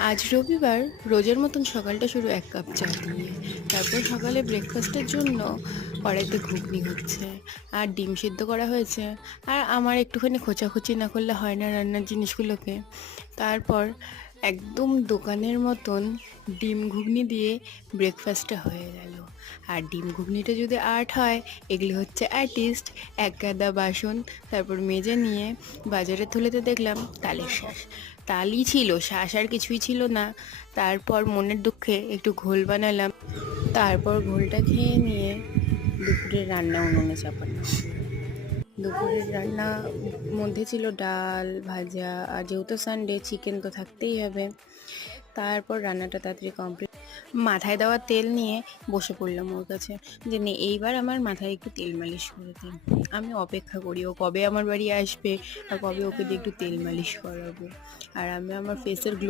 আজ রবিবার, রোজের মতন সকালটা শুরু এক কাপ চা দিয়ে। তারপর সকালে ব্রেকফাস্টের জন্য কড়াইতে ঘুগনি হচ্ছে, আর ডিম সিদ্ধ করা হয়েছে। আর আমার একটুখানি খোঁচাখুচি না করলে হয় না রান্নার জিনিসগুলোকে। তারপর একদম দোকানের মতন ডিম ঘুগনি দিয়ে ব্রেকফাস্টটা হয়ে গেল। আর ডিম ঘুগনিটা যদি আর্ট হয়, এগুলি হচ্ছে আর্টিস্ট। এক গাদা বাসন তারপর মেজে নিয়ে বাজারের থলেতে দেখলাম তালের শাঁস। তালই ছিল, শাঁস আর কিছুই ছিল না। তারপর মনের দুঃখে একটু ঘোল বানালাম। তারপর ঘোলটা খেয়ে নিয়ে দুপুরের রান্না উনুনে চাপানো হলো। দুপুরের রান্না মধ্যে ছিল ডাল ভাজা, আর যেহেতু সানডে চিকেন তো থাকতেই হবে। তারপর রান্নাটা তাড়াতাড়ি কমপ্লিট। মাথায় দেওয়া তেল নিয়ে বসে পড়লাম ওর কাছে, যে নে এইবার আমার মাথায় একটু তেল মালিশ করে দিন। আমি অপেক্ষা করি ও কবে আমার বাড়ি আসবে আর কবে ওকে দিয়ে একটু তেল মালিশ করাবো। আর আমি আমার ফেসের গ্লো